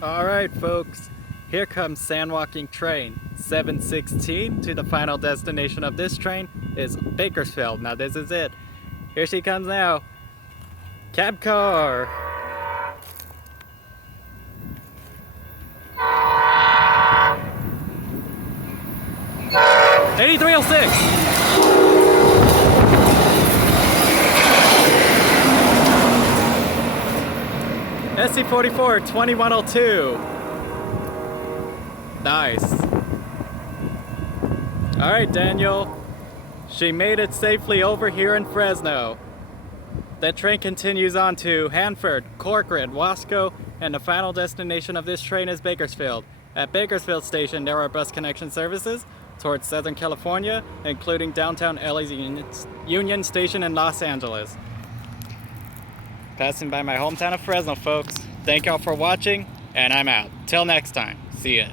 Alright folks, here comes San Joaquin Train 716. To the final destination of this train is Bakersfield. Now this is it. Here she comes now. CabCar. SC-44 2102. Nice. Alright, Daniel. She made it safely over here in Fresno. That train continues on to Hanford, Corcoran, Wasco, and the final destination of this train is Bakersfield. At Bakersfield Station, there are bus connection services towards Southern California, including downtown LA's Union Station in Los Angeles. Passing by my hometown of Fresno, folks. Thank y'all for watching, and I'm out. Till next time. See ya.